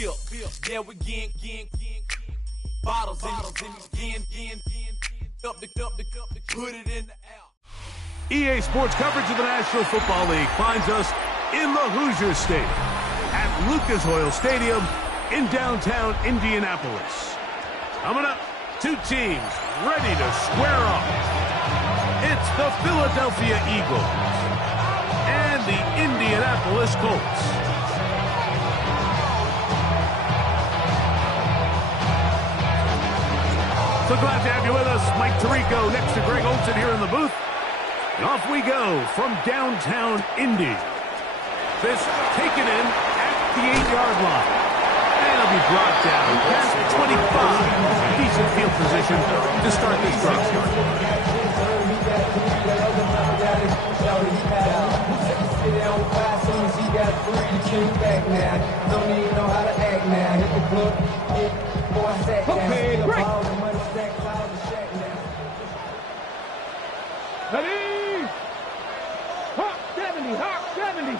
Yeah, we again. Bottles in again. Up the cup, put it in the air. EA Sports coverage of the National Football League finds us in the Hoosier Stadium at Lucas Oil Stadium in downtown Indianapolis. Coming up, two teams ready to square off. It's the Philadelphia Eagles and the Indianapolis Colts. So glad to have you with us. Mike Tirico next to Greg Olsen here in the booth. And off we go from downtown Indy. This taken in at the 8-yard line. And it'll be brought down past 25. Decent field position to start this drive. Okay, break. Ready? Hawk 70, Hawk 70.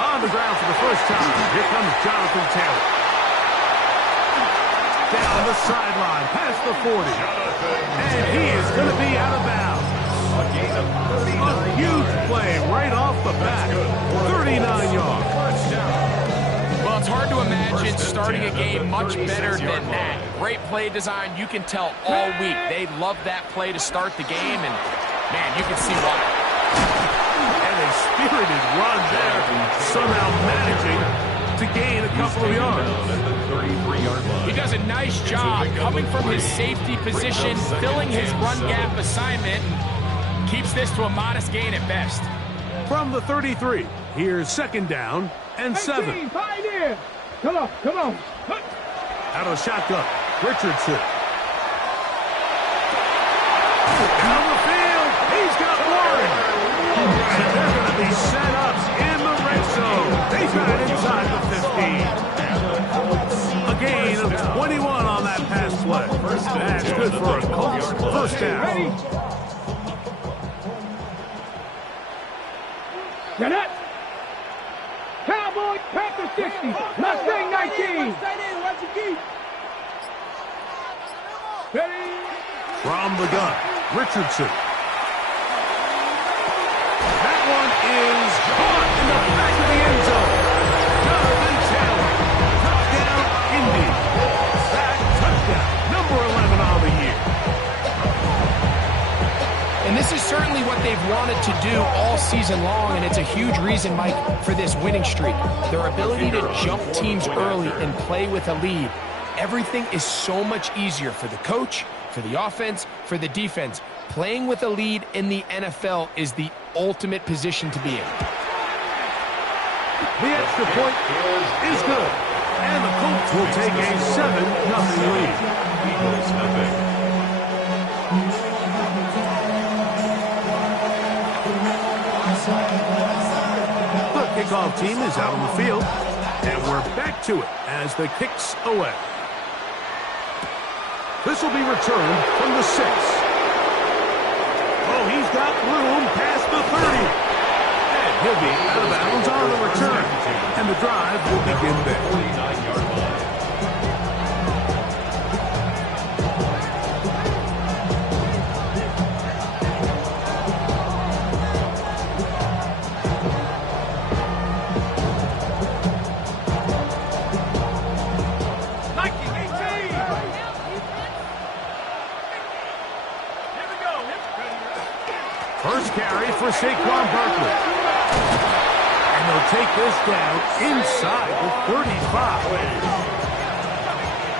On the ground for the first time. Here comes Jonathan Taylor. Down the sideline, past the 40. And he is going to be out of bounds. A huge play right off the bat. 39 yards. Well, it's hard to imagine starting a game much better than that. Great play design. You can tell all week they love that play to start the game, and, man, you can see why. And a spirited run there, somehow managing to gain a couple of yards. He does a nice job coming from his safety position, filling his run gap assignment, and keeps this to a modest gain at best. From the 33, here's second down and 7. Pioneer. Come on. Out of shotgun, Richardson. Down the field, he's got one. And they're going to be set up in the red zone. They've got it inside the 15. A gain of 21 on that pass play. That's good for a Colts first down. Ready? Get it. Cowboy, Packers 60. Mustang 19. Ready? From the gun, Richardson. That one is caught in the back of the end zone. Jonathan Taylor. Touchdown, Indy. That touchdown, number 11 on the year. And this is certainly what they've wanted to do all season long, and it's a huge reason, Mike, for this winning streak. Their ability to jump teams early and play with a lead. Everything is so much easier for the coach, for the offense, for the defense. Playing with a lead in the NFL is the ultimate position to be in. The extra point is good, and the Colts will take a 7-0 lead. The kickoff team is out on the field, and we're back to it as the kick's away. This will be returned from the 6. Oh, he's got room past the 30. And he'll be out of bounds on the return. And the drive will begin there. 49-yard line. First carry for Saquon Barkley. And they'll take this down inside the 35.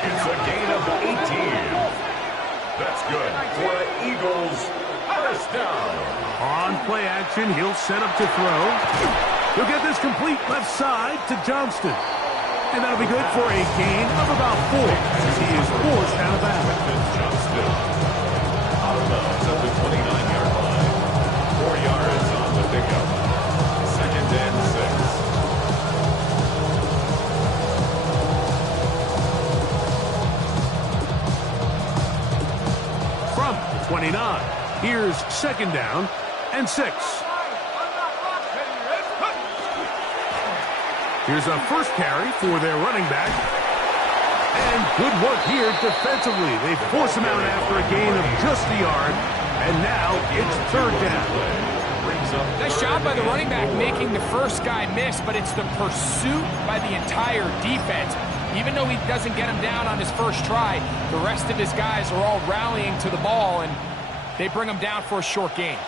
It's a gain of 18. That's good for an Eagles first down. On play action, he'll set up to throw. He'll get this complete left side to Johnston. And that'll be good for a gain of about 4 as he is forced out of bounds. Johnston out of bounds at the 29-yard line. 4 yards on the pickup. Second and 6. From the 29, Here's second down and 6. Here's a first carry for their running back. And good work here defensively. They force him out after a gain of just a yard. And now it's third down. Nice job by the running back making the first guy miss, but it's the pursuit by the entire defense. Even though he doesn't get him down on his first try, the rest of his guys are all rallying to the ball, and they bring him down for a short gain.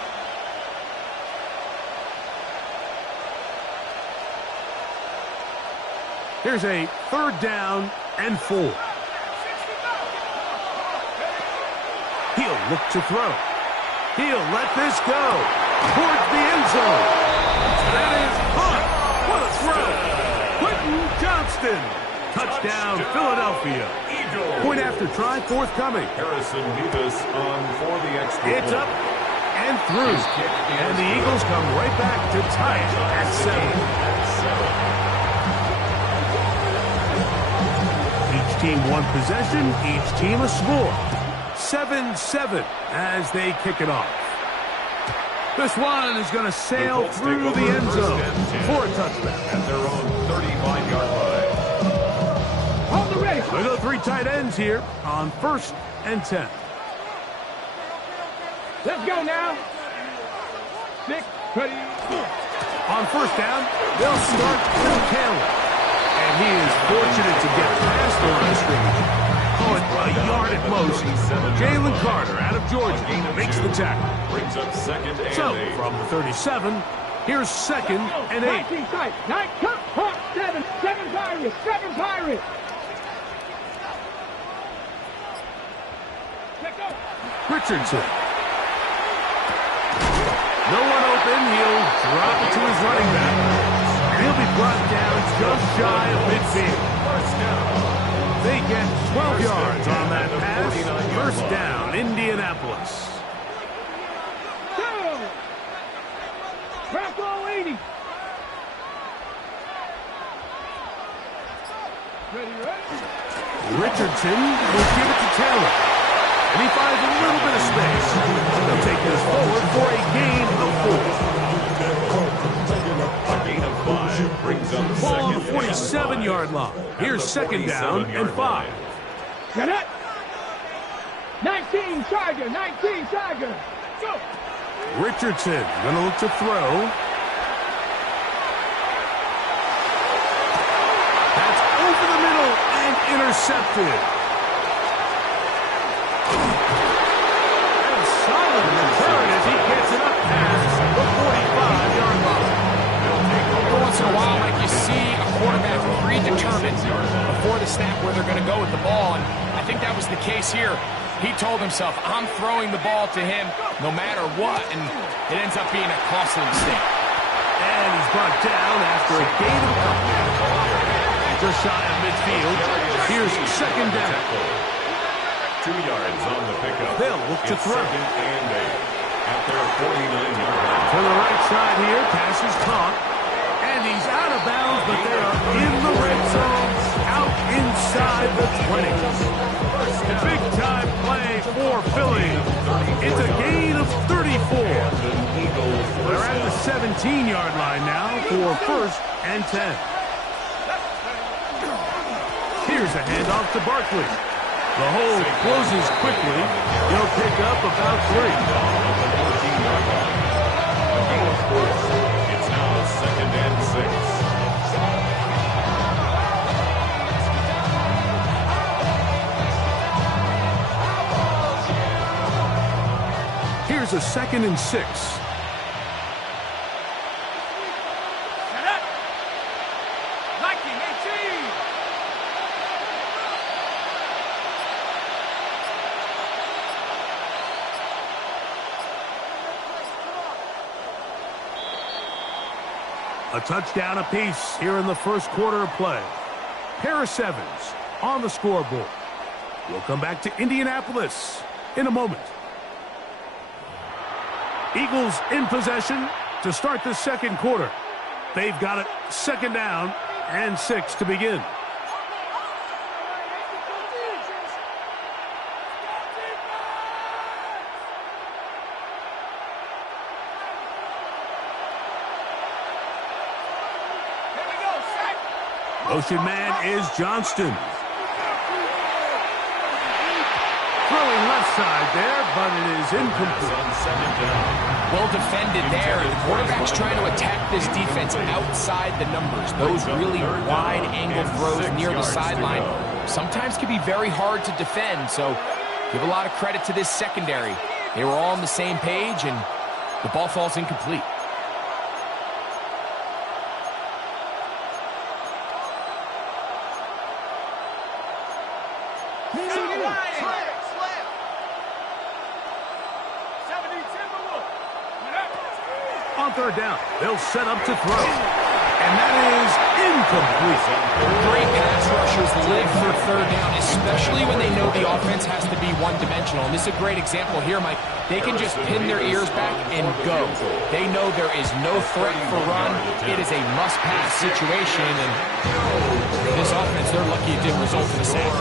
Here's a third down and 4. He'll look to throw. He'll let this go towards the end zone. That is caught. What a throw. Quentin Johnston. Touchdown, Philadelphia. Point after try forthcoming. Harrison Beavis on for the extra point. It's up and through. And the Eagles come right back to tie it at 7. Each team one possession, each team a score. 7-7 as they kick it off. This one is going to sail through the end zone for a touchdown. At their own 35-yard line. Hold it ready. We go 3 tight ends here on 1st and 10. Let's go now. 6, ready. On 1st down, they'll start with Taylor. And he is fortunate to get past the line of scrimmage. Call it a yard at most. Jalen Carter out of Georgia makes the tackle. Brings up second and So, 8. from the 37, here's second and 8. 19 tight. 9, come, hop, 7. 7 Pirates. 7 Pirates. Let's go. Richardson. No one open. He'll drop it to his running back. And he'll be brought down just shy of midfield. First down. They get 12 yards on that pass. First down, Indianapolis. Go. Bravo 80. Ready, ready. Richardson will give it to Taylor. And he finds a little bit of space. They'll take this forward for a gain of 4. A gain of 5 brings up Ball on second the 47-yard line. Here's second down and 5. Get it. 19 Tiger. 19 Tiger. Go. Richardson going to look to throw. That's over the middle and intercepted. And solid return as he gets it up past the 45-yard line. Every once in a while, like you see a quarterback predetermined before the snap where they're going to go with the ball, and I think that was the case here. He told himself, I'm throwing the ball to him no matter what, and it ends up being a costly mistake. And he's brought down after a gain of a couple. Just shy of midfield. Here's second down. 2 yards on the pickup. They'll look to It's throw. second and 8 at their 49-yard line. To the right side here, pass is caught. And he's out of bounds, but they are in the red zone, out inside the 20. Big-time play for Philly. It's a gain of 34. They're at the 17-yard line now for 1st and 10. Here's a handoff to Barkley. The hole closes quickly. He'll pick up about 3. It's now second and 6. Here's a 2nd and 6. A touchdown apiece here in the first quarter of play. Harris Evans on the scoreboard. We'll come back to Indianapolis in a moment. Eagles in possession to start the second quarter. They've got it second down and 6 to begin. Motion man is Johnston. Throwing left side there, but it is incomplete. On second down. Well defended there. The quarterback's trying to attack this defense outside the numbers. Those really wide-angle throws near the sideline sometimes can be very hard to defend, so give a lot of credit to this secondary. They were all on the same page, and the ball falls incomplete. On third down, they'll set up to throw. And that is incomplete. Great pass rushers live for third down, especially when they know the offense has to be one-dimensional. And this is a great example here, Mike. They can just pin their ears back and go. They know there is no threat for run. It is a must-pass situation, and this offense, they're lucky it didn't result in a sack.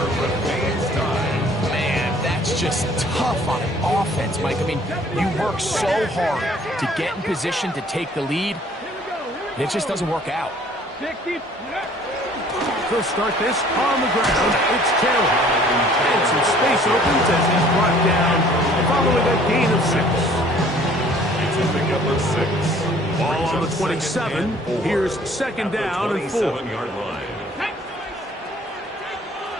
Man, that's just tough on an offense, Mike. I mean, you work so hard to get in position to take the lead. It just doesn't work out. He'll start this on the ground. It's Taylor. And some space opens as he's brought down following a gain of 6. It's a pickup of 6. Ball on the 27. Here's second down and 4. 27-yard line.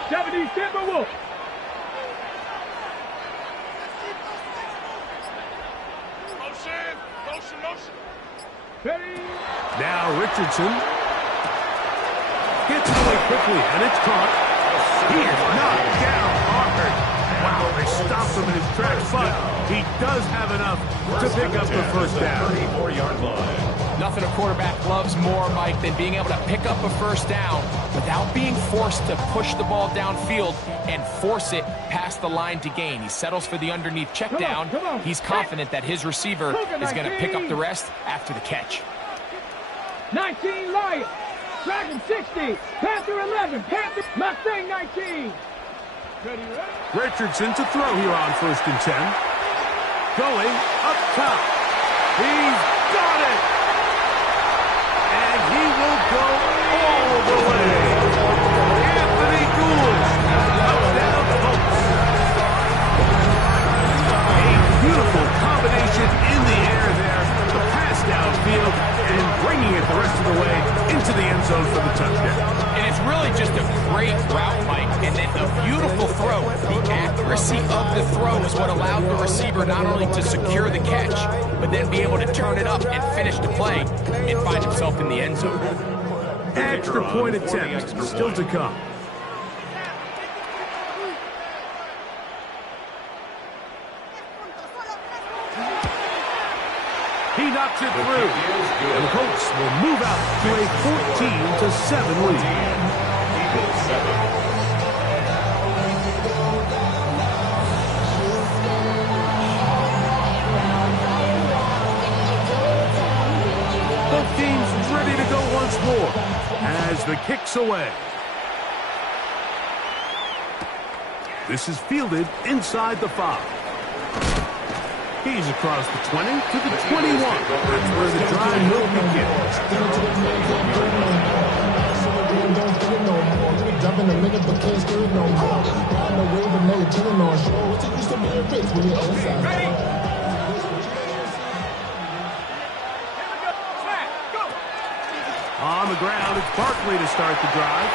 70 Timberwolves. Ready? Now Richardson gets it away quickly, and it's caught. He is knocked down hard. Wow, they stopped him in his tracks, but he does have enough to pick up the first down. 34-yard line. Nothing a quarterback loves more, Mike, than being able to pick up a first down without being forced to push the ball downfield and force it past the line to gain. He settles for the underneath check down. He's confident that his receiver is going to pick up the rest after the catch. 19 Lions. Dragon 60. Panther 11. Panther Mustang 19. Ready, ready? Richardson to throw here on 1st and 10. Going up top. He's got it. And he will go all the way. Anthony Gould. Touchdown Colts. A beautiful combination in the air there. The pass downfield and bringing it the rest of the way into the end zone for the touchdown. And it's really just a great route, Mike, and then a beautiful throw. The accuracy of the throw is what allowed the receiver not only to secure the catch, but then be able to turn it up and finish the play and find himself in the end zone. Extra point attempt still to come. He knocks it through. And the Colts will move out to a 14-7 lead. Eagles 7. Both teams ready to go once more as the kick's away. This is fielded inside the 5. He's across the 20 to the 21. That's where the drive will begin. On the ground, it's Barkley to start the drive.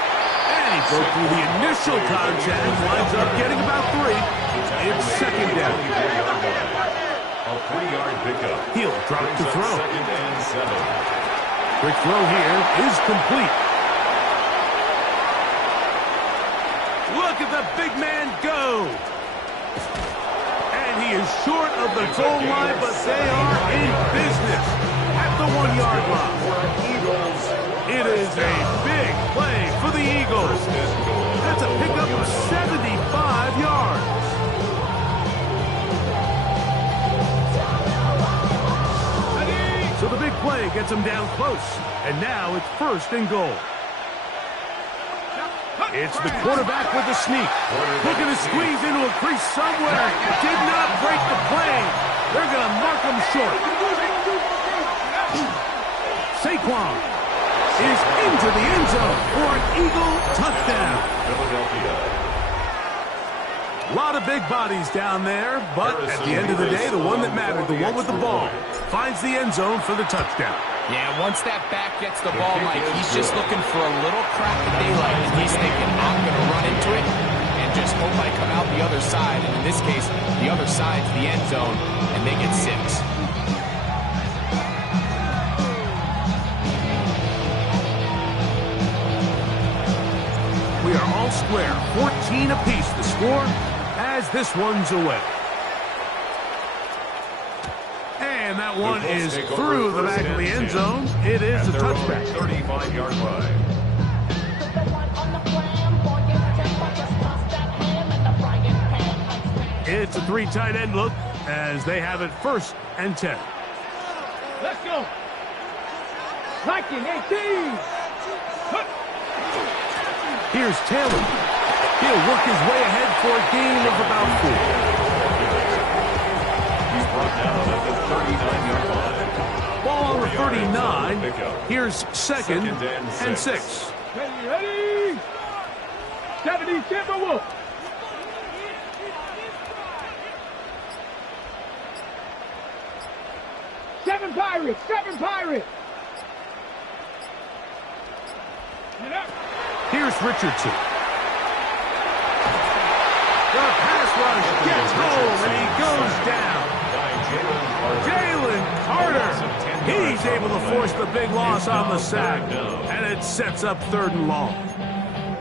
And he broke through the initial contact, winds up getting about 3. It's second down. A 3-yard pickup. He'll drop to throw. Second and 7. Quick throw here is complete. Look at the big man go. And he is short of the goal line, but they are in business at the 1-yard line. It is a big play for the Eagles. That's a pickup of 75 yards. So the big play gets him down close. And now it's 1st and goal. It's the quarterback with the sneak. Looking to squeeze into a crease somewhere. Did not break the plane. They're going to mark him short. Saquon is into the end zone for an big bodies down there, but at the end of the day, the one that mattered, the one with the ball, finds the end zone for the touchdown. Yeah, once that back gets the ball, Mike, he's just looking for a little crack of daylight, and he's thinking, I'm going to run into it and just hope I come out the other side. And in this case, the other side's the end zone, and they get 6. We are all square, 14 apiece the score as this one's away. And that one is through the back of the end zone. It is a touchback. 35-yard line. It's a 3 tight end look as they have it 1st and 10. Let's go. Liking 18. Here's Taylor. He'll work his way ahead for a gain of about 4. He's brought down at the 39-yard line. Ball on the 39. Here's second and 6. Ready? 70 Timberwolves. 7 Pirates. 7 Pirates. Here's Richardson. The pass rush gets home and he goes down. Jalen Carter. He's able to force the big loss on the sack, and it sets up 3rd and long.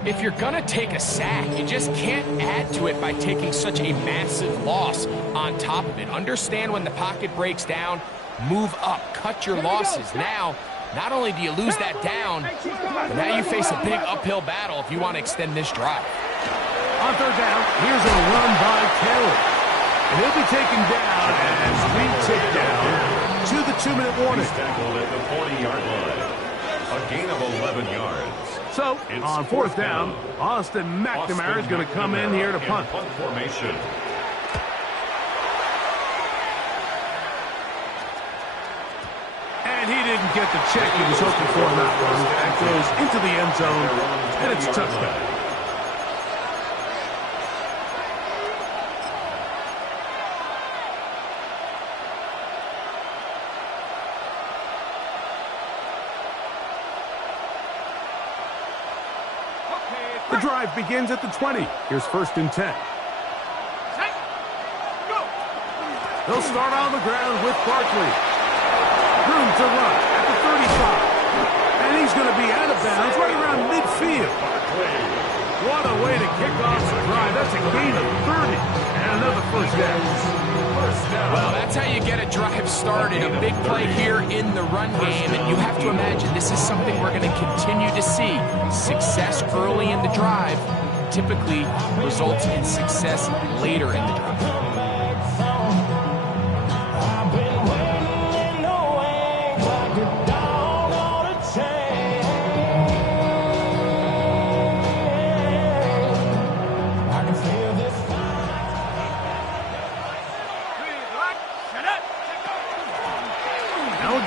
If you're going to take a sack, you just can't add to it by taking such a massive loss on top of it. Understand when the pocket breaks down, move up, cut your losses. Now, not only do you lose that down, but now you face a big uphill battle if you want to extend this drive. On 3rd down, here's a run by Taylor. And he'll be taken down as we tick down to the 2-minute warning. He's tackled at the 40-yard line. A gain of 11 yards. So, on 4th down, Austin McNamara is going to come in here to punt. Punt formation. And he didn't get the check he was hoping for on that one. That goes into the end zone, and it's a touchdown. The drive begins at the 20. Here's 1st and 10. They'll start on the ground with Barkley. Room to run at the 35. And he's going to be out of bounds right around midfield. What a way to kick off the drive. That's a gain of 30. And another 1st down. Well, that's how you get a drive started. A big play here in the run game. And you have to imagine this is something we're going to continue to see. Success early in the drive typically results in success later in the drive.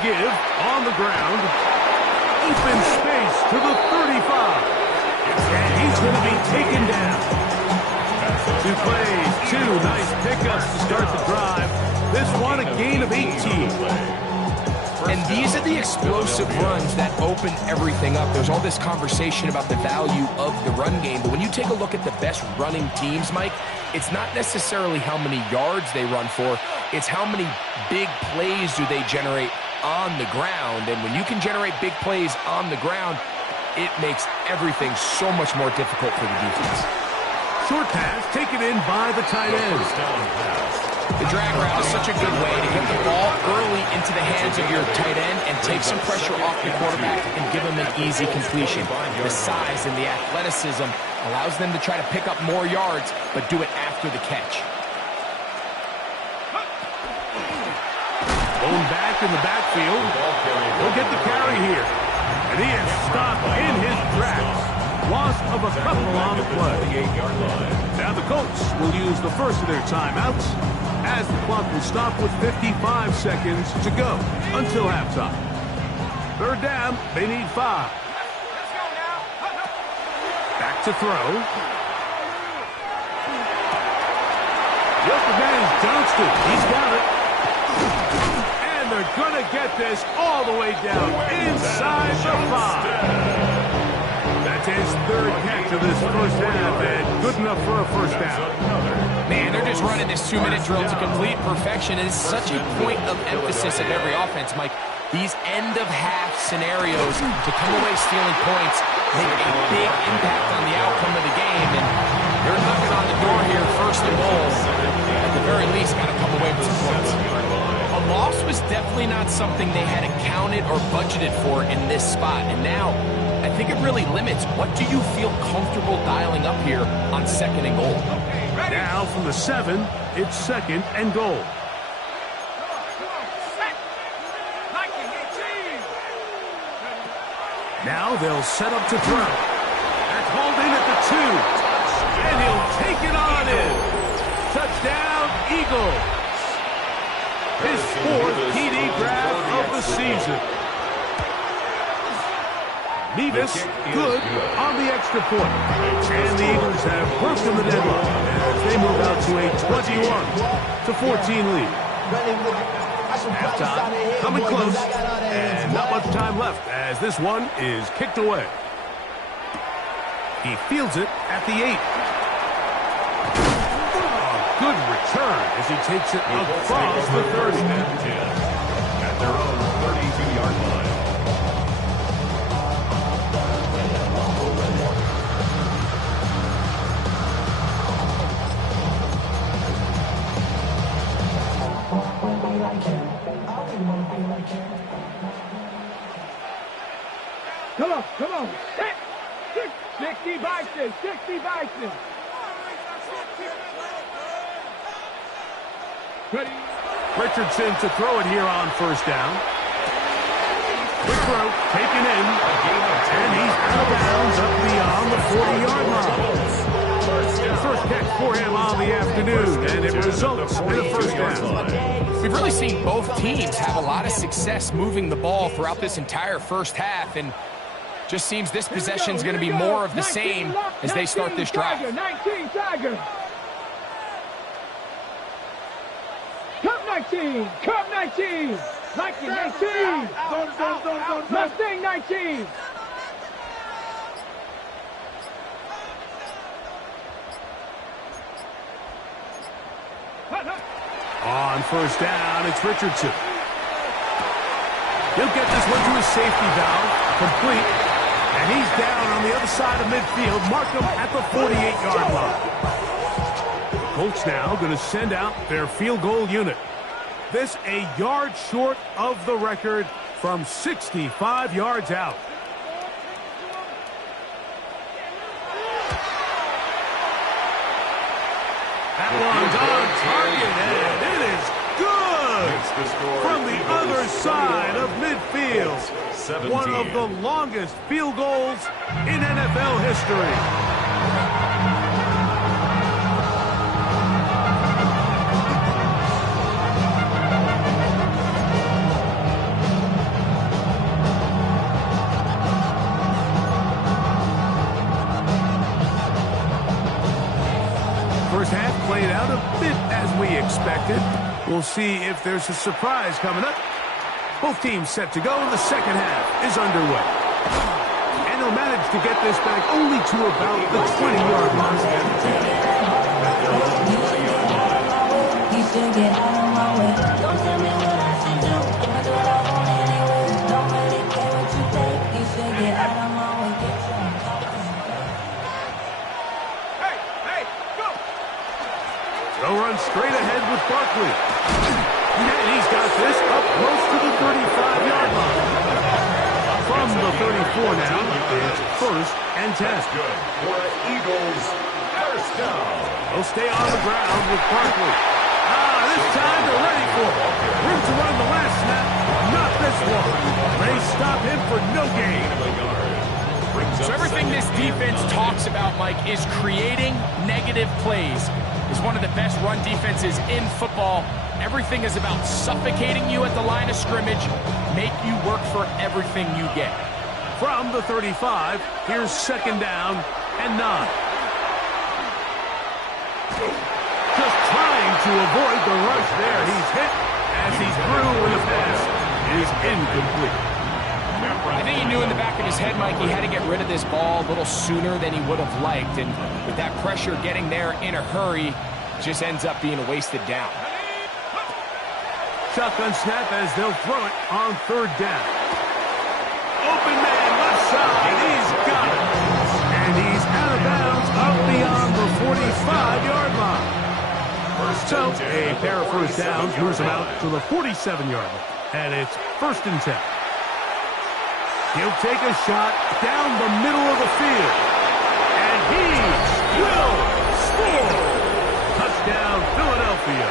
Give on the ground. Open space to the 35. And he's going to be taken down. 2 plays, 2 nice pickups to start the drive. This one a gain of 18. And these are the explosive runs that open everything up. There's all this conversation about the value of the run game, but when you take a look at the best running teams, Mike, it's not necessarily how many yards they run for, it's how many big plays do they generate on the ground. And when you can generate big plays on the ground, it makes everything so much more difficult for the defense. Short pass taken in by the tight end. The drag route is such a good way to get the ball early into the hands of your tight end and take some pressure off the quarterback and give him an easy completion. The size and the athleticism allows them to try to pick up more yards, but do it after the catch. Going back in the backfield. He'll get the carry here. And he is stopped in his tracks. Loss of a couple on the play. Now the Colts will use the first of their timeouts as the clock will stop with 55 seconds to go until halftime. 3rd down, they need 5. Back to throw. Just advantage Johnston. He's got it. And they're going to get this all the way down inside the 5. That's his third catch of this first half, and good enough for a first down. Man, they're just running this 2-minute drill to complete perfection. It is such a point of emphasis of every offense, Mike. These end-of-half scenarios to come away stealing points make a big impact on the outcome of the game, and they're knocking on the door here, first and goal. At the very least, got to come away with some points. A loss was definitely not something they had accounted or budgeted for in this spot, and now I think it really limits what do you feel comfortable dialing up here on second and goal. Now from the 7, it's second and goal. Now they'll set up to throw. That's hauled in at the 2. And he'll take it on in. Touchdown, Eagles. His 4th TD grab of the season. Nevis good on the extra point. And the Eagles have broken the deadlock as they move out to a 21-14 lead. Halftime coming close, and not much time left as this one is kicked away. He fields it at the 8. A good return as he takes it across the 30. At their own 32-yard line. Come on. 60 Vikings, 60 Vikings. Ready. Richardson to throw it here on first down. Quick throw, taken in, and he's out of bounds up beyond the 40-yard line. First catch for him on the afternoon, and it results in a first down. We've really seen both teams have a lot of success moving the ball throughout this entire first half, and just seems this possession is going to be more of the same as they start this drive. 19 Tiger. Cup 19. Cup 19. Nike 19. Mustang 19. On first down, it's Richardson. He'll get this one to his safety valve, complete. And he's down on the other side of midfield. Mark him at the 48-yard line. The Colts now going to send out their field goal unit. This a yard short of the record from 65 yards out. That one's on target, and it is good from the other side of midfield. 17. One of the longest field goals in NFL history. First half played out a bit as we expected. We'll see if there's a surprise coming up. Both teams set to go, and the second half is underway. And they'll manage to get this back only to about the 20-yard line. You should get out of my way. Don't tell me what I should do. I do what I want anyway. Don't really care what you think. You should get out of my way. Get your Hey, go! They'll run straight ahead with Barkley. And he's got this up close to the 35-yard line. From the 34 now, it's first and 10. Good for the Eagles. First down. They'll stay on the ground with Barkley. This time they're ready for it. Room to run the last snap. Not this one. They stop him for no gain. So everything this defense talks about, Mike, is creating negative plays. Is one of the best run defenses in football. Everything is about suffocating you at the line of scrimmage, make you work for everything you get. From the 35, here's second down and 9. Just trying to avoid the rush there. He's hit as he's through with a pass. It is incomplete. I think he knew in the back of his head, Mike, he had to get rid of this ball a little sooner than he would have liked. And with that pressure getting there in a hurry, just ends up being a wasted down. Shotgun snap as they'll throw it on third down. Open man, left side. He's got it. And he's out of bounds up beyond the 45-yard line. So a pair of first downs moves him out to the 47-yard line. And it's 1st and 10. He'll take a shot down the middle of the field. And he will score. Touchdown, Philadelphia.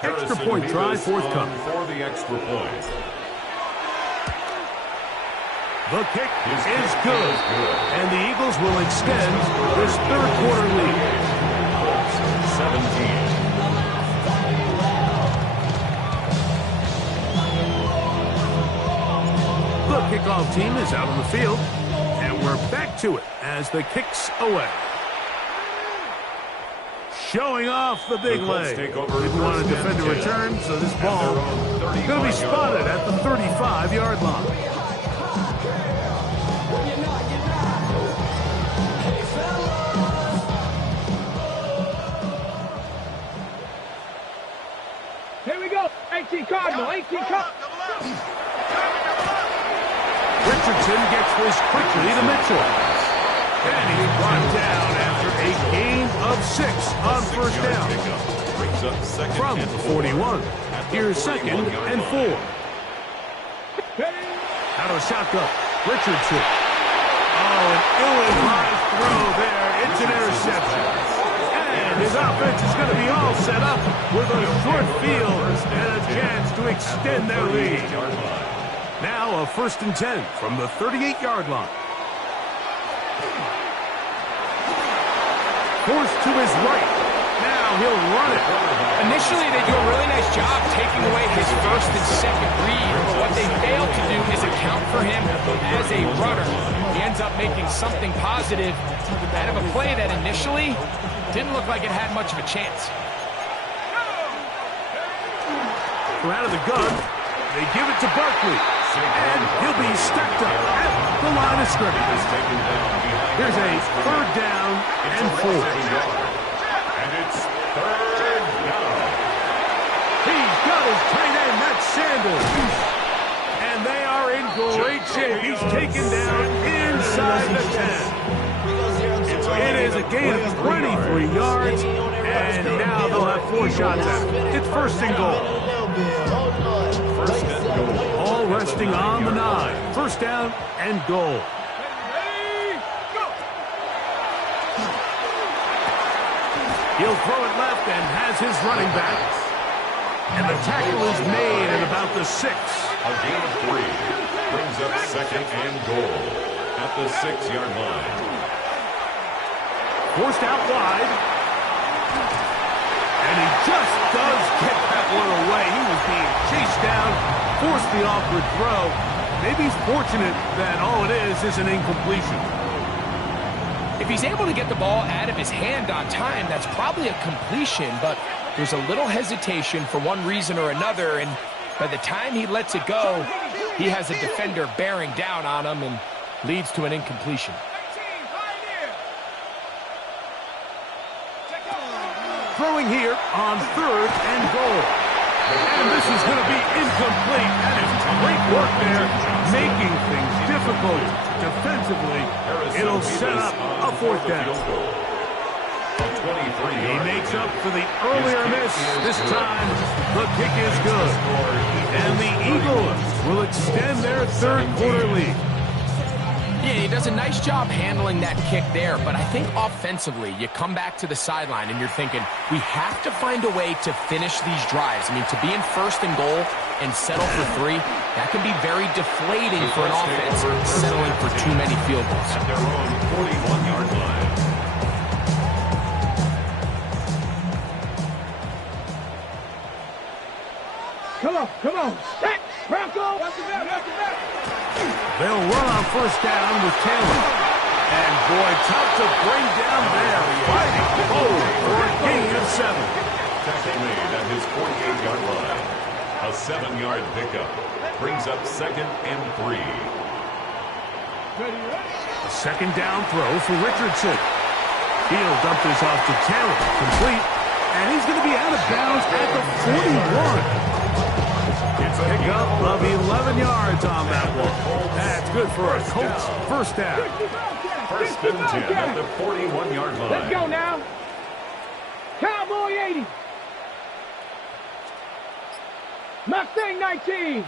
Extra point try forthcoming. For the extra point. The kick is good. And the Eagles will extend this third quarter lead. 17. The kickoff team is out on the field, and we're back to it as the kick's away. Showing off the big leg. Didn't want to defend a return, so this ball is going to be spotted at the 35-yard line. Here we go. 18 Cardinal. 18 Cardinal. Richardson gets this quickly to Mitchell. And he's brought down after a gain of 6 on first down. From the 41. Here's 2nd and 4. Out of the shotgun. Richardson. Oh, an ill-advised throw there. It's an interception. And his offense is going to be all set up with a short field and a chance to extend their lead. Now a 1st and 10 from the 38-yard line. Forced to his right. Now he'll run it. Initially, they do a really nice job taking away his 1st and 2nd read. But what they fail to do is account for him as a runner. He ends up making something positive out of a play that initially didn't look like it had much of a chance. We're out of the gun. They give it to Barkley. And he'll be stepped up at the line of scrimmage. Here's a 3rd down and 4. And it's 3rd down. He's got his tight end, that's Sanders. And they are in great shape. He's taken down inside the 10. It is a gain of 23 yards. And now they'll have 4 shots at it. It's 1st and goal. All resting on the 9. 1st down and goal. He'll throw it left and has his running back. And the tackle is made at about the 6. A gain of 3 brings up 2nd and goal at the 6-yard line. Forced out wide. And he just does get that one away. He was being chased down, forced the awkward throw. Maybe he's fortunate that all it is an incompletion. If he's able to get the ball out of his hand on time, that's probably a completion, but there's a little hesitation for one reason or another, and by the time he lets it go, he has a defender bearing down on him and leads to an incompletion. Throwing here on 3rd and goal. And this is going to be incomplete. That is great work there, making things difficult defensively. It'll set up a 4th down. He makes up for the earlier miss. This time, the kick is good. And the Eagles will extend their 3rd quarter lead. Yeah, he does a nice job handling that kick there, but I think offensively, you come back to the sideline and you're thinking, we have to find a way to finish these drives. I mean, to be in 1st and goal and settle for 3, that can be very deflating for an offense, settling for too many field goals. At their own 41-yard line. Come on. Set. Bronco. Watch the back. They'll run on first down with Taylor. And boy, tough to bring down there. Fighting for a gain of 7. Tackle made at his 48-yard line. A 7-yard pickup brings up 2nd and 3. A second down throw for Richardson. He'll dump this off to Taylor. Complete. And he's going to be out of bounds at the 41. It's a pickup of 11 yards on that one. That's good for a Colts first down. 1st and 10 at the 41-yard line. Let's go now. Cowboy 80. Mustang 19.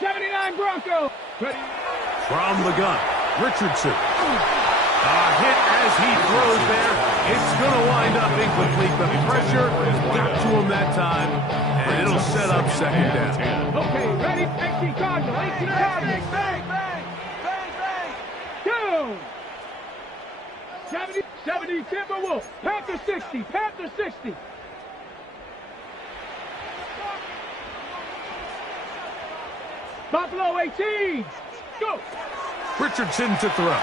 79 Bronco. From the gun, Richardson. A hit as he throws there. It's going to wind up incomplete, but pressure got to him that time, and it'll set up 2nd down. Okay, ready? 18 Cardinal. 18 Cardinal. Bang. 2. 70 Timberwolf. Panther 60. Buffalo 18. Go. Richardson to throw.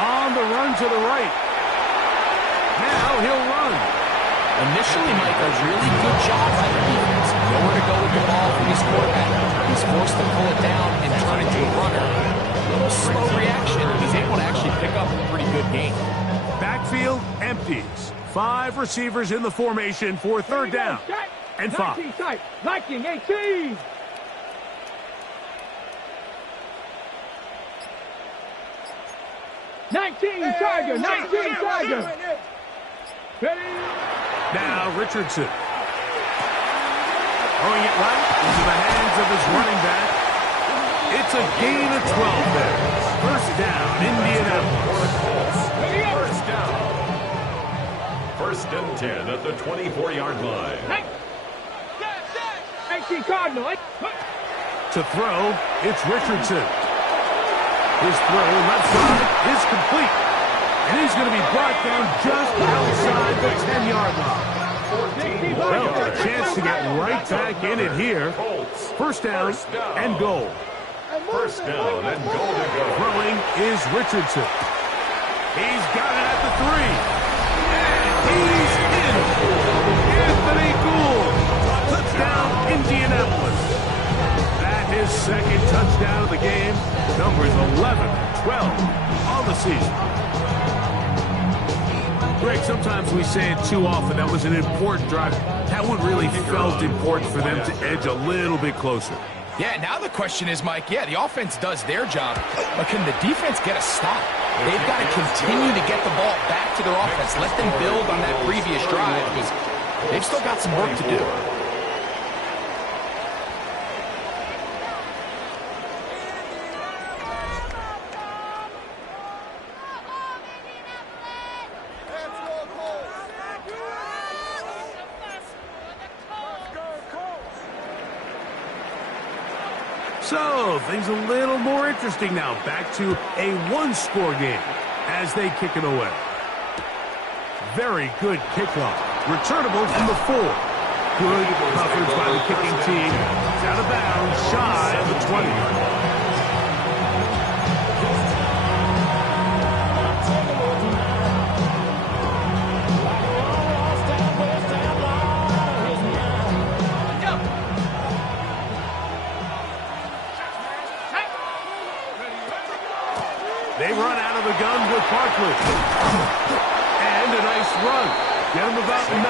On the run to the right. Now he'll run. Initially, Mike, a really good job by the defense. Nowhere to go with the ball from this quarterback. He's forced to pull it down and turn it to a runner. A little slow reaction. He's able to actually pick up a pretty good game. Backfield empties. 5 receivers in the formation for 3rd down. And 5. 19 tight. Viking 18. Tiger. Ready? Now Richardson. Throwing it right into the hands of his running back. It's a gain of 12 there. First down, Indianapolis. First down. 1st and 10 at the 24-yard line. 18 Cardinal. To throw, it's Richardson. His throw left side is complete. And he's going to be brought down just outside the 10-yard line. Well, a chance to get right back in it here. First down and goal. First down and goal to go. Throwing is Richardson. He's got it at the 3. And he's in. Anthony Gould. Touchdown, Indianapolis. That his 2nd touchdown of the game. Numbers 11 and 12 on the season. Greg, sometimes we say it too often. That was an important drive. That one really felt important for them to edge a little bit closer. Yeah, now the question is, Mike, the offense does their job, but can the defense get a stop? They've got to continue to get the ball back to their offense. Let them build on that previous drive because they've still got some work to do. So, things a little more interesting now. Back to a one-score game as they kick it away. Very good kickoff. Returnable from the 4. Good coverage by the kicking team. It's out of bounds, shy of the 20. They run out of the gun with Barkley. And a nice run. Get him about 9.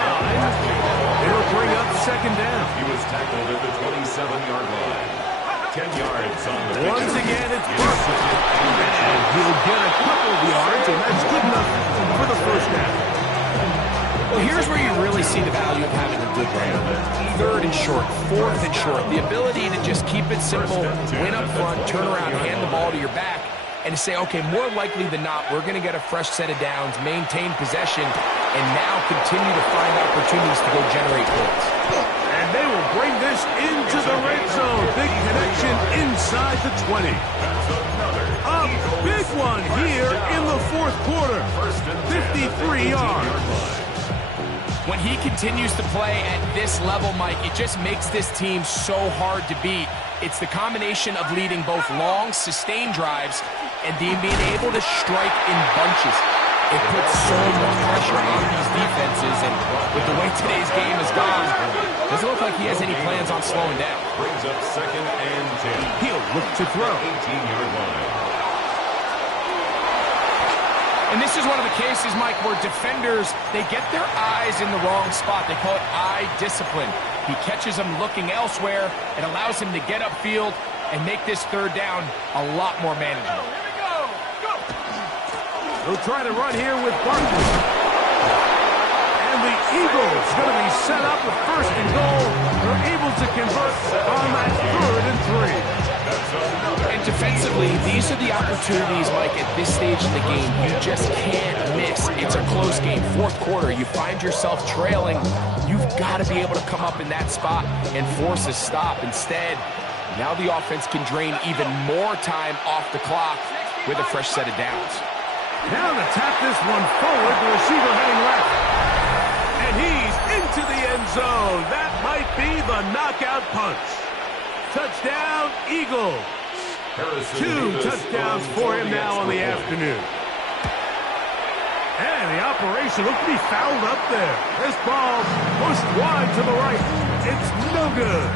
It'll bring up 2nd down. He was tackled at the 27-yard line. 10 yards on the pitch. Once again, it's Barkley. And he'll get a couple of yards, and that's good enough for the first down. Well, here's where you really see the value of having a good run. 3rd and short, 4th and short. The ability to just keep it simple, win up front, turn around, hand the ball to your back, and to say, okay, more likely than not, we're going to get a fresh set of downs, maintain possession, and now continue to find opportunities to go generate points. And they will bring this into the red zone. Big connection inside the 20. A big one here in the 4th quarter. 53 yards. When he continues to play at this level, Mike, it just makes this team so hard to beat. It's the combination of leading both long, sustained drives and being able to strike in bunches. It puts so much pressure on these defenses, and with the way today's game has gone, doesn't look like he has any plans on slowing down. Brings up 2nd and 10. He'll look to throw. 18-yard line. And this is one of the cases, Mike, where defenders, they get their eyes in the wrong spot. They call it eye discipline. He catches them looking elsewhere. It allows him to get upfield and make this 3rd down a lot more manageable. He'll try to run here with Barkley. And the Eagles going to be set up with 1st and goal. They're able to convert on that 3rd and 3. And defensively, these are the opportunities, Mike, at this stage in the game. You just can't miss. It's a close game. 4th quarter, you find yourself trailing. You've got to be able to come up in that spot and force a stop. Instead, now the offense can drain even more time off the clock with a fresh set of downs. Now to tap this one forward, the receiver heading left. And he's into the end zone. That might be the knockout punch. Touchdown, Eagles. 2 touchdowns for him now on the afternoon. And the operation looked to be fouled up there. This ball pushed wide to the right. It's no good.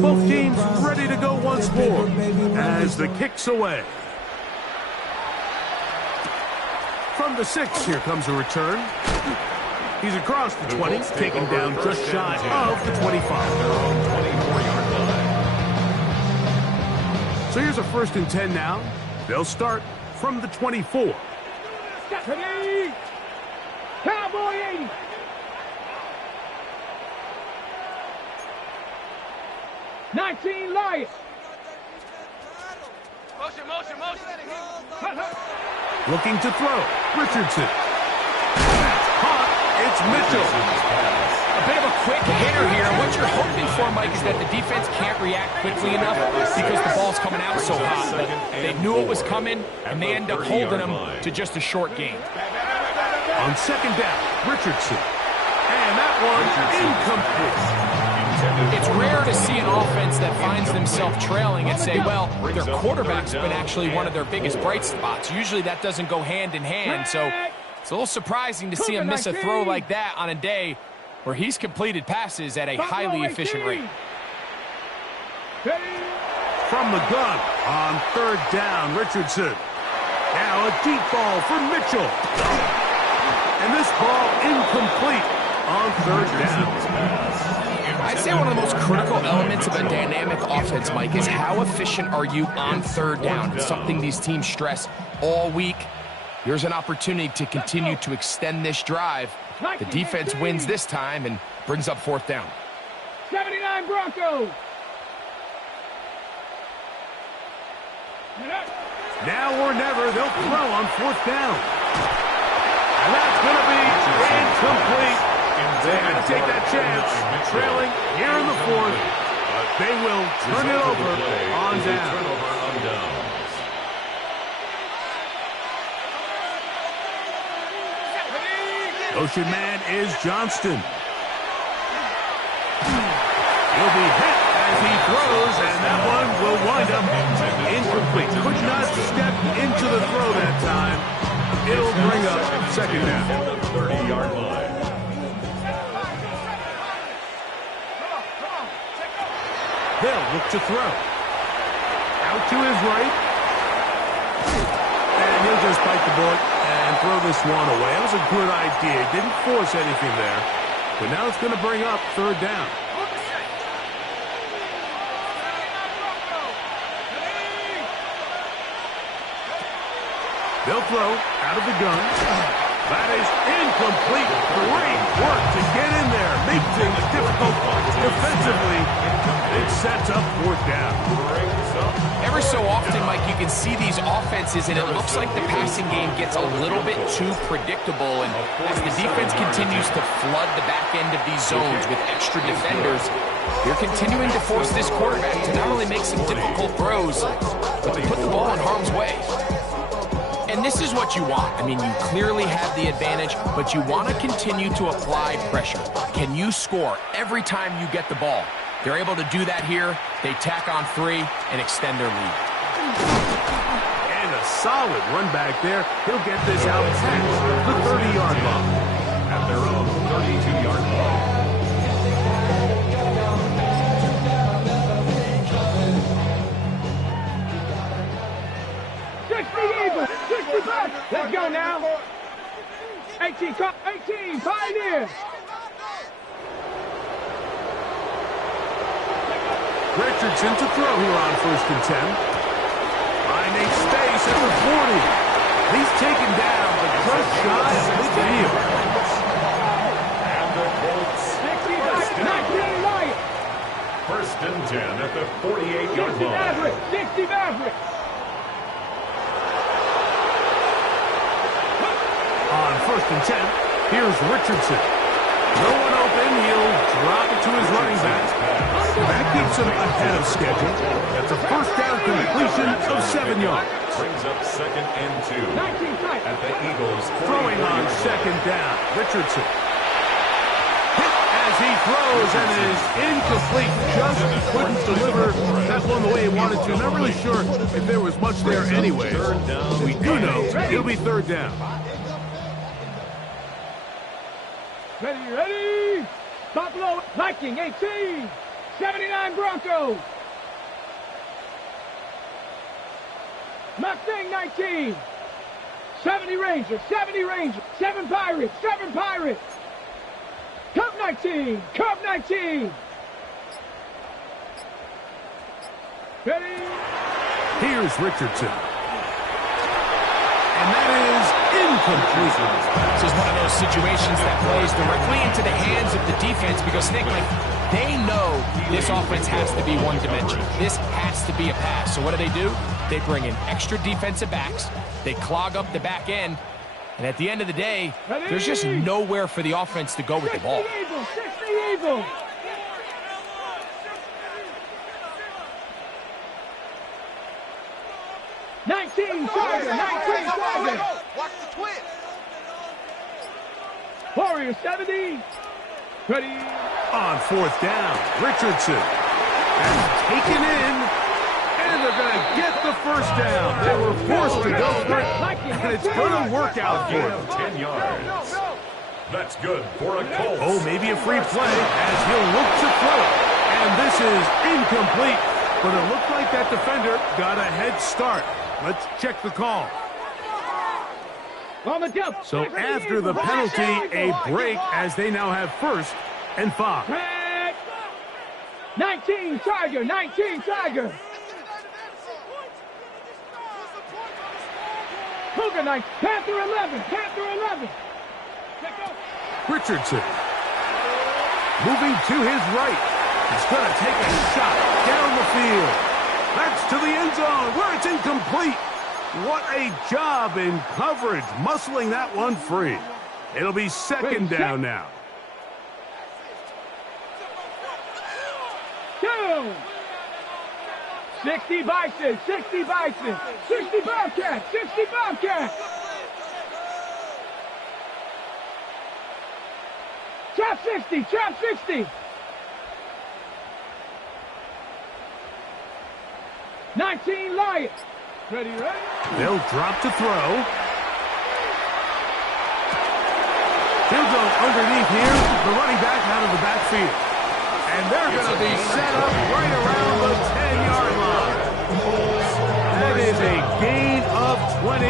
Both teams ready to go once more as the kick's away. From the 6, here comes a return. He's across the 20, taken down just shy of the 25. So here's a 1st and 10 now. They'll start from the 24. Cowboy 80. Lions. Motion. Looking to throw. Richardson. That's caught. It's Mitchell. A bit of a quick hitter here. What you're hoping for, Mike, is that the defense can't react quickly enough because the ball's coming out so hot. But they knew it was coming, and they end up holding them to just a short gain. On 2nd down, Richardson. And that one incomplete. It's rare to see an offense that finds themselves trailing and say, well, their quarterback's been actually one of their biggest bright spots. Usually that doesn't go hand in hand, so it's a little surprising to see him miss a throw like that on a day where he's completed passes at a highly efficient rate. From the gun on 3rd down, Richardson. Now a deep ball for Mitchell. And this ball incomplete on 3rd down. I'd say one of the most critical elements of a dynamic offense, Mike, is how efficient are you on 3rd down. It's something these teams stress all week. Here's an opportunity to continue to extend this drive. The defense wins this time and brings up 4th down. 79 Broncos. Now or never, they'll throw on 4th down. And that's going to be incomplete. They had to take that chance. Trailing here in the 4th. They will turn it over on down. Ocean man is Johnston. He'll be hit as he throws, and that one will wind up incomplete. Could not step into the throw that time. It'll bring up 2nd down. 30-yard line. They'll look to throw. Out to his right. And he'll just bite the bullet and throw this one away. That was a good idea. Didn't force anything there. But now it's going to bring up 3rd down. They'll throw out of the gun. That is incomplete. Great work to get in there. Make things difficult defensively. It sets up 4th down. Ever so often, Mike, you can see these offenses, and it looks like the passing game gets a little bit too predictable. And as the defense continues to flood the back end of these zones with extra defenders, you're continuing to force this quarterback to not only make some difficult throws, but to put the ball in harm's way. And this is what you want. I mean, you clearly have the advantage, but you want to continue to apply pressure. Can you score every time you get the ball? They're able to do that here. They tack on 3 and extend their lead. And a solid run back there. He'll get this out past the 30-yard line. At their own 32-yard line. Let's go now. 18, Pioneer. Richardson to throw here on 1st and 10. Finding space at the 40. He's taken down, but just shy of midfield. And the Colts. 1st and 10 at the 48-yard line. 60 Maverick. On 1st and 10, here's Richardson. No one open, he'll drop it to his running back. That keeps him ahead of schedule. That's a 1st down completion of 7 yards. Brings up 2nd and 2 at the Eagles. Throwing on 2nd down, Richardson. Hit as he throws and is incomplete. Just couldn't deliver that one the way he wanted to. Not really sure if there was much there anyway. We do know it'll be 3rd down. Ready. Buffalo Viking 18. 79 Broncos. Mustang 19. 70 Rangers. 7 Pirates. Cub 19. Ready. Here's Richardson. And that is incomplete. This is one of those situations that plays directly into the hands of the defense because, Nick, like, they know this offense has to be one-dimensional. This has to be a pass. So what do? They bring in extra defensive backs. They clog up the back end. And at the end of the day, there's just nowhere for the offense to go with the ball. 60 Eagles. 19 Tiger. Watch the twist. Warriors 70. Ready. On 4th down, Richardson. And taken in. And they're going to get the 1st down. They were forced to go for it. And it's going to work out for them. 10 yards. That's good for a Colts. Oh, maybe a free play as he'll look to throw it. And this is incomplete. But it looked like that defender got a head start. Let's check the call. So after the penalty, a break as they now have 1st and 5. 19 Tiger. Cougar 9. Panther 11. Richardson moving to his right. He's going to take a shot down the field. That's to the end zone where it's incomplete. What a job in coverage, muscling that one free. It'll be 2nd down now. 60 Bison. 60 Bobcats. Trap 60. 19 Lions. Ready? They'll drop to throw. He'll go underneath here. The running back out of the backfield. And they're going to be set up right around the 10-yard line. That is a gain of 20.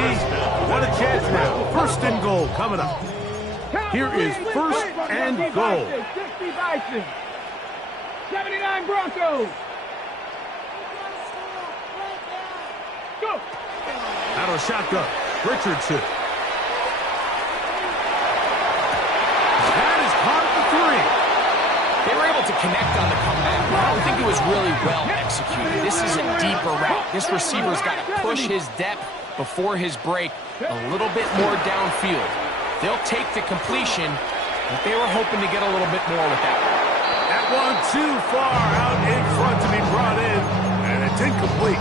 What a chance now. 1st and goal coming up. Here is 1st and goal. 60 Bison. 79 Broncos. Go. Out of shotgun, Richardson. That is caught at the 3. They were able to connect on the comeback, but I don't think it was really well executed. This is a deeper route. This receiver's got to push his depth before his break a little bit more downfield. They'll take the completion, but they were hoping to get a little bit more with that. That one too far out in front to be brought in, and it's incomplete.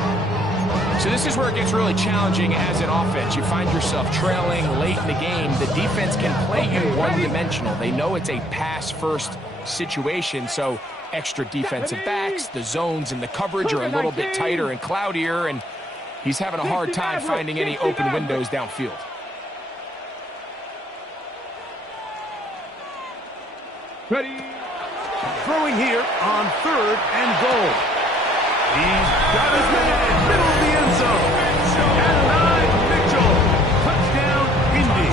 So this is where it gets really challenging as an offense. You find yourself trailing late in the game. The defense can play you one-dimensional. They know it's a pass-first situation, so extra defensive backs, the zones and the coverage are a little bit tighter and cloudier, and he's having a hard time finding any open windows downfield. Ready. Throwing here on 3rd and goal. He's got his man, middle of the end zone. At 9, Mitchell. Touchdown, Indy.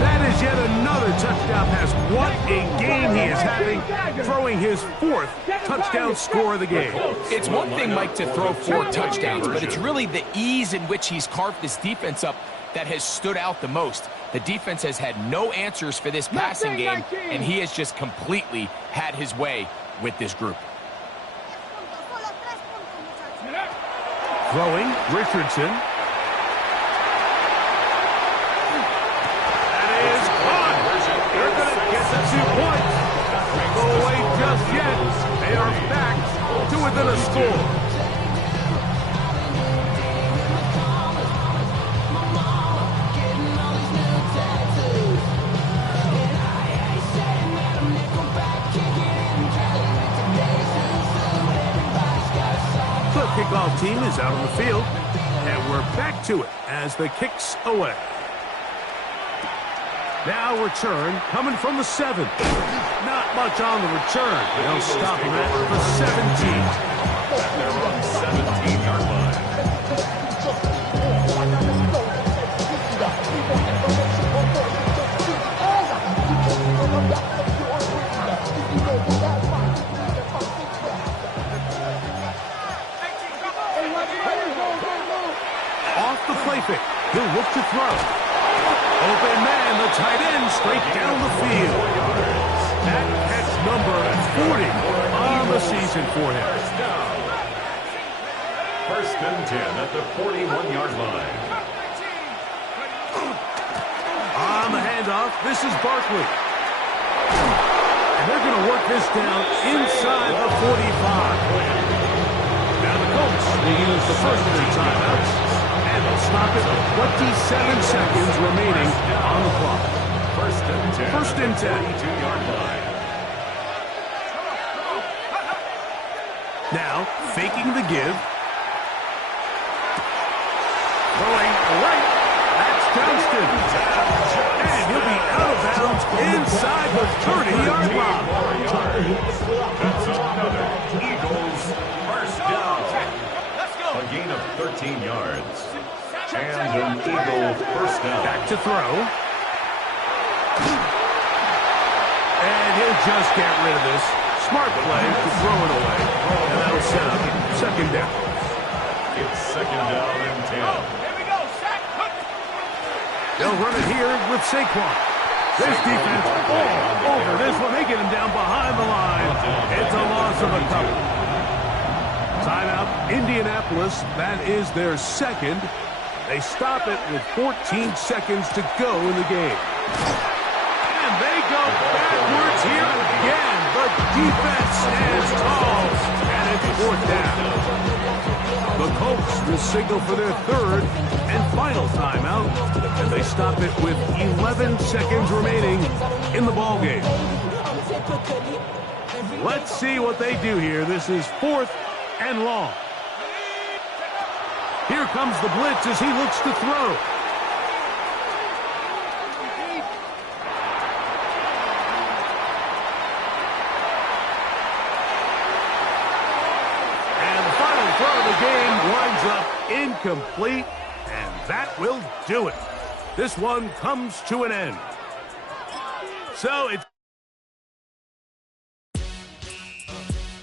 That is yet another touchdown pass. What a game he is having, throwing his 4th touchdown score of the game. It's one thing, Mike, to throw 4 touchdowns, but it's really the ease in which he's carved this defense up that has stood out the most. The defense has had no answers for this passing game, and he has just completely had his way with this group. Throwing, Richardson. That is caught. They're going to get the 2 points. Don't go away just yet. They are back to within a score. Kickoff team is out on the field, and we're back to it as the kick's away. Now return coming from the 7. Not much on the return. They'll stop him at the 17. At their own 17-yard line. Off the play fake. He'll look to throw. Open man, the tight end, straight down the field. That catch number 40 on the season for him. First and 10 at the 41-yard line. On the handoff, this is Barkley. And they're going to work this down inside the 45. Now the Colts will use the first of their timeouts, and they'll stop it with 27 seconds remaining on the clock. First and 10. First and 10. 42-yard line. Now, faking the give. Throwing right. That's Johnston. And he'll be out of bounds inside the 30-yard line. That's another Eagles first down. A gain of 13 yards. And an Eagle first down. Back to throw. And he'll just get rid of this. Smart play to throw it away. And that'll set up second down. It's second down and 10. They'll run it here with Saquon. This defense all over this one. They get him down behind the line. It's a loss of a couple. Timeout, Indianapolis. That is their second. They stop it with 14 seconds to go in the game. And they go backwards here again. The defense stands tall, and it's fourth down. The Colts will signal for their third and final timeout, and they stop it with 11 seconds remaining in the ballgame. Let's see what they do here. This is fourth and long. Here comes the blitz as he looks to throw. And the final throw of the game winds up incomplete, and that will do it. This one comes to an end. So it's